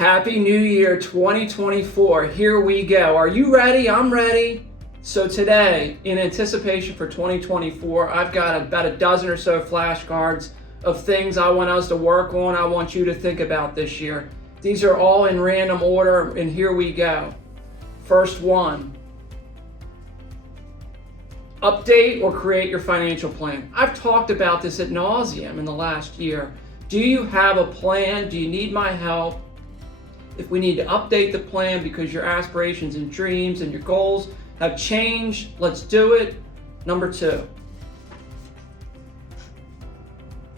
Happy New Year 2024. Here we go. Are you ready? I'm ready. So today, in anticipation for 2024, I've got about a dozen or so flashcards of things I want us to work on. I want you to think about this year. These are all in random order, and here we go. First one. Update or create your financial plan. I've talked about this ad nauseum in the last year. Do you have a plan? Do you need my help? If we need to update the plan because your aspirations and dreams and your goals have changed, let's do it. Number two,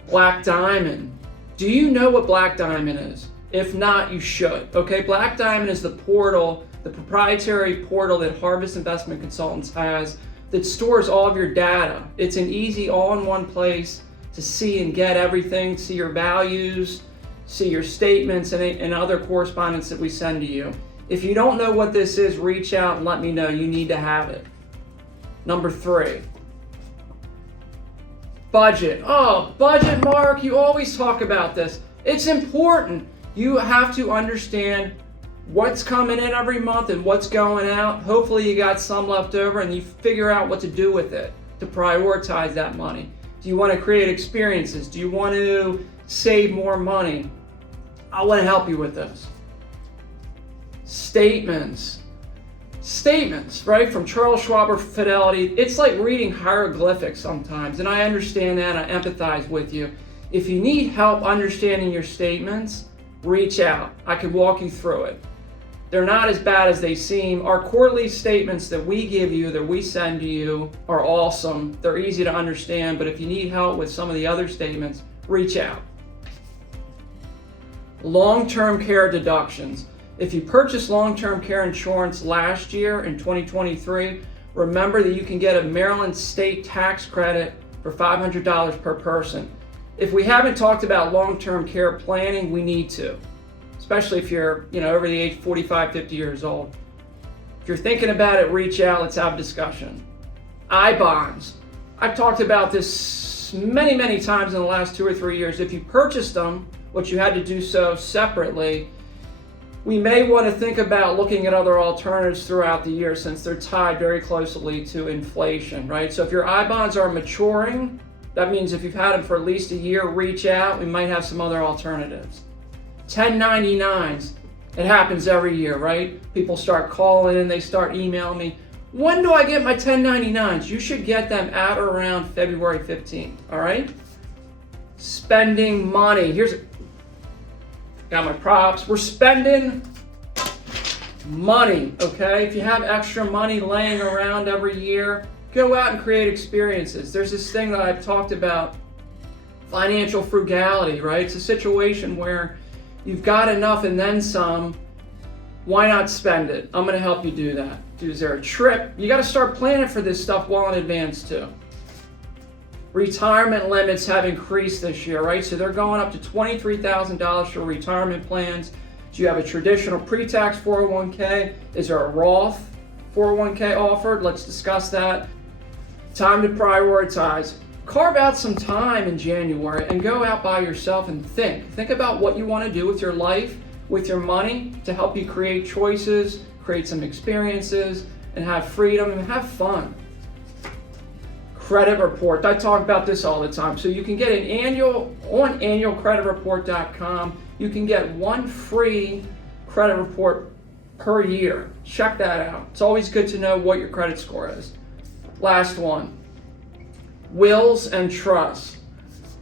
Black Diamond. Do you know what Black Diamond is? If not, you should. Okay, Black Diamond is the portal, the proprietary portal that Harvest Investment Consultants has that stores all of your data. It's an easy all-in-one place to see and get everything, see your values, see your statements and other correspondence that we send to you. If you don't know what this is, reach out and let me know. You need to have it. Number three, budget. Oh, budget, Mark, you always talk about this. It's important. You have to understand what's coming in every month and what's going out. Hopefully you got some left over and you figure out what to do with it to prioritize that money. Do you want to create experiences? Do you want to save more money? I want to help you with this. Statements, right? From Charles Schwab or Fidelity. It's like reading hieroglyphics sometimes, and I understand that. I empathize with you. If you need help understanding your statements, reach out. I can walk you through it. They're not as bad as they seem. Our quarterly statements that we give you, that we send to you, are awesome. They're easy to understand, but if you need help with some of the other statements, reach out. Long-term care deductions. If you purchased long-term care insurance last year in 2023, remember that you can get a Maryland state tax credit for $500 per person. If we haven't talked about long-term care planning, we need to, especially if you're over the age 45, 50 years old. If you're thinking about it, reach out. Let's have a discussion. I-bonds. I've talked about this many, many times in the last 2 or 3 years. If you purchased them, but you had to do so separately, we may want to think about looking at other alternatives throughout the year since they're tied very closely to inflation, right? So if your I-bonds are maturing, that means if you've had them for at least a year, reach out. We might have some other alternatives. 1099s. It happens every year, right? People start calling and they start emailing me. When do I get my 1099s? You should get them at or around February 15th, all right? Spending money. Got my props. We're spending money, okay? If you have extra money laying around every year, go out and create experiences. There's this thing that I've talked about, financial frugality, right? It's a situation where you've got enough and then some. Why not spend it? I'm going to help you do that. Is there a trip? You got to start planning for this stuff well in advance too. Retirement limits have increased this year, right? So they're going up to $23,000 for retirement plans. Do you have a traditional pre-tax 401k? Is there a Roth 401k offered? Let's discuss that. Time to prioritize. Carve out some time in January and go out by yourself and think. Think about what you want to do with your life, with your money, to help you create choices, create some experiences, and have freedom and have fun. Credit report. I talk about this all the time. So you can get an annual on annualcreditreport.com. You can get one free credit report per year. Check that out. It's always good to know what your credit score is. Last one. Wills and trusts.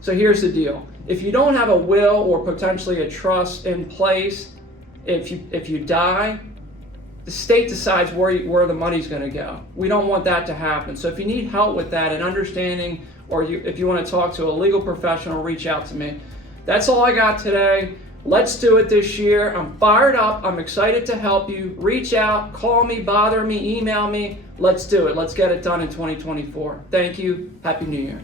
So here's the deal. If you don't have a will or potentially a trust in place, if you die, the state decides where the money's going to go. We don't want that to happen. So if you need help with that and understanding, or if you want to talk to a legal professional, reach out to me. That's all I got today. Let's do it this year. I'm fired up. I'm excited to help you. Reach out, call me, bother me, email me. Let's do it. Let's get it done in 2024. Thank you. Happy New Year.